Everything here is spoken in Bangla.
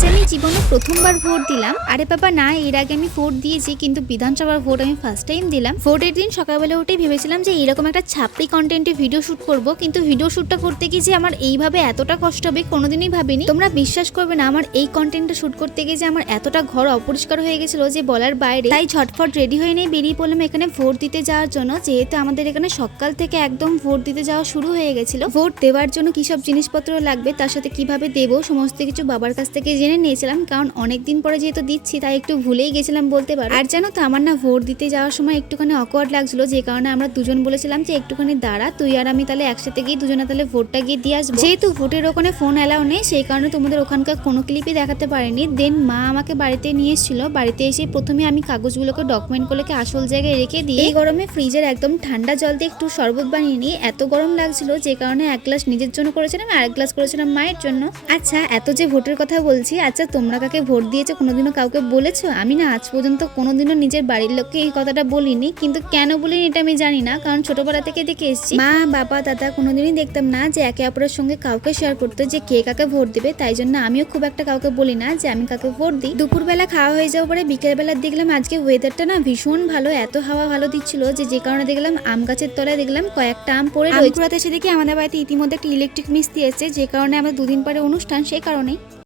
আজ আমি জীবনে প্রথমবার ভোট দিলাম। আরে বাবা না, এর আগে আমি ভোট দিয়েছি, কিন্তু বিধানসভার ভোট আমি ফার্স্ট টাইম দিলাম। ভোটের দিন সকালবেলা উঠে ভেবেছিলাম যে এরকম একটা ছাপড়ি কন্টেন্টে ভিডিও শুট করব, কিন্তু ভিডিও শুটটা করতে গিয়ে যে আমার এইভাবে এতটা কষ্ট হবে কোনোদিনই ভাবিনি। তোমরা বিশ্বাস করবে না, আমার এই কন্টেন্টটা শুট করতে গিয়ে যে আমার এতটা ঘর অপরিষ্কার হয়ে গেছিল যে বলার বাইরে। তাই ঝটফট রেডি হয়ে নিয়ে বেরিয়ে পড়লাম এখানে ভোট দিতে যাওয়ার জন্য, যেহেতু আমাদের এখানে সকাল থেকে একদম ভোট দিতে যাওয়া শুরু হয়ে গেছিল। ভোট দেওয়ার জন্য কি সব জিনিসপত্র লাগবে, তার সাথে কিভাবে দেবো সমস্ত কিছু বাবার কাছ থেকে জেনে নিয়েছিলাম, কারণ অনেকদিন পরে যেহেতু দিচ্ছি তাই একটু ভুলেই গেছিলাম বলতে পারো। আর জানো তো, আমার না ভোট দিতে যাওয়ার সময় একটুখানি অকওয়ার্ড লাগছিল, যে কারণে আমরা দুজন বলেছিলাম যে একটুখানি দাঁড়া, তুই আর আমি তাহলে একসাথে গিয়ে দুজনে তাহলে ভোটটা গিয়ে দিয়ে আসবো। যেহেতু ভোটের ওখানে ফোন অ্যালাউ নেই, সেই কারণে তোমাদের ওখানকার কোনো ক্লিপই দেখাতে পারিনি। দেন মা আমাকে বাড়িতে নিয়ে এসেছিল। বাড়িতে এসে প্রথমে আমি কাগজগুলোকে ডকুমেন্টগুলোকে আসল জায়গায় রেখে দিয়ে এই গরমে ফ্রিজের একদম ঠান্ডা জল দিয়ে একটু শরবত বানিয়ে নিই। এত গরম লাগছিল যে কারণে এক গ্লাস নিজের জন্য করেছিলাম আর এক গ্লাস করেছিলাম মায়ের জন্য। আচ্ছা, এত যে ভোটের কথা বলছি, আচ্ছা তোমরা কাকে ভোট দিয়েছো কোনোদিনও কাউকে বলেছো? আমি না আজ পর্যন্ত কোনোদিনও নিজের বাড়ির লোককে এই কথাটা বলিনি, কিন্তু কেন বলিনি এটা আমি জানি না, কারণ ছোটবেলা থেকে দেখে এসেছি মা বাবা দাদা কোনোদিনই দেখতাম না যে একে অপরের সঙ্গে কাউকে শেয়ার করতে যে কে কাকে ভোট দেবে। তাই জন্য আমিও খুব একটা কাউকে বলি না যে আমি কাকে ভোট দিই। দুপুরবেলা খাওয়া হয়ে যাওয়ার পরে বিকেলবেলা দেখলাম আজকে ওয়েদারটা না ভীষণ ভালো, এত হাওয়া ভালো দিচ্ছিল যে কারণে দেখলাম আম গাছের তলায় দেখলাম কয়েকটা আম পড়ে রয়েছে। এসে দেখি আমাদের বাড়িতে ইতিমধ্যে একটা ইলেকট্রিক মিস্ত্রি এসেছে, যে কারণে আমাদের দুদিন পরে অনুষ্ঠান, সেই কারণেই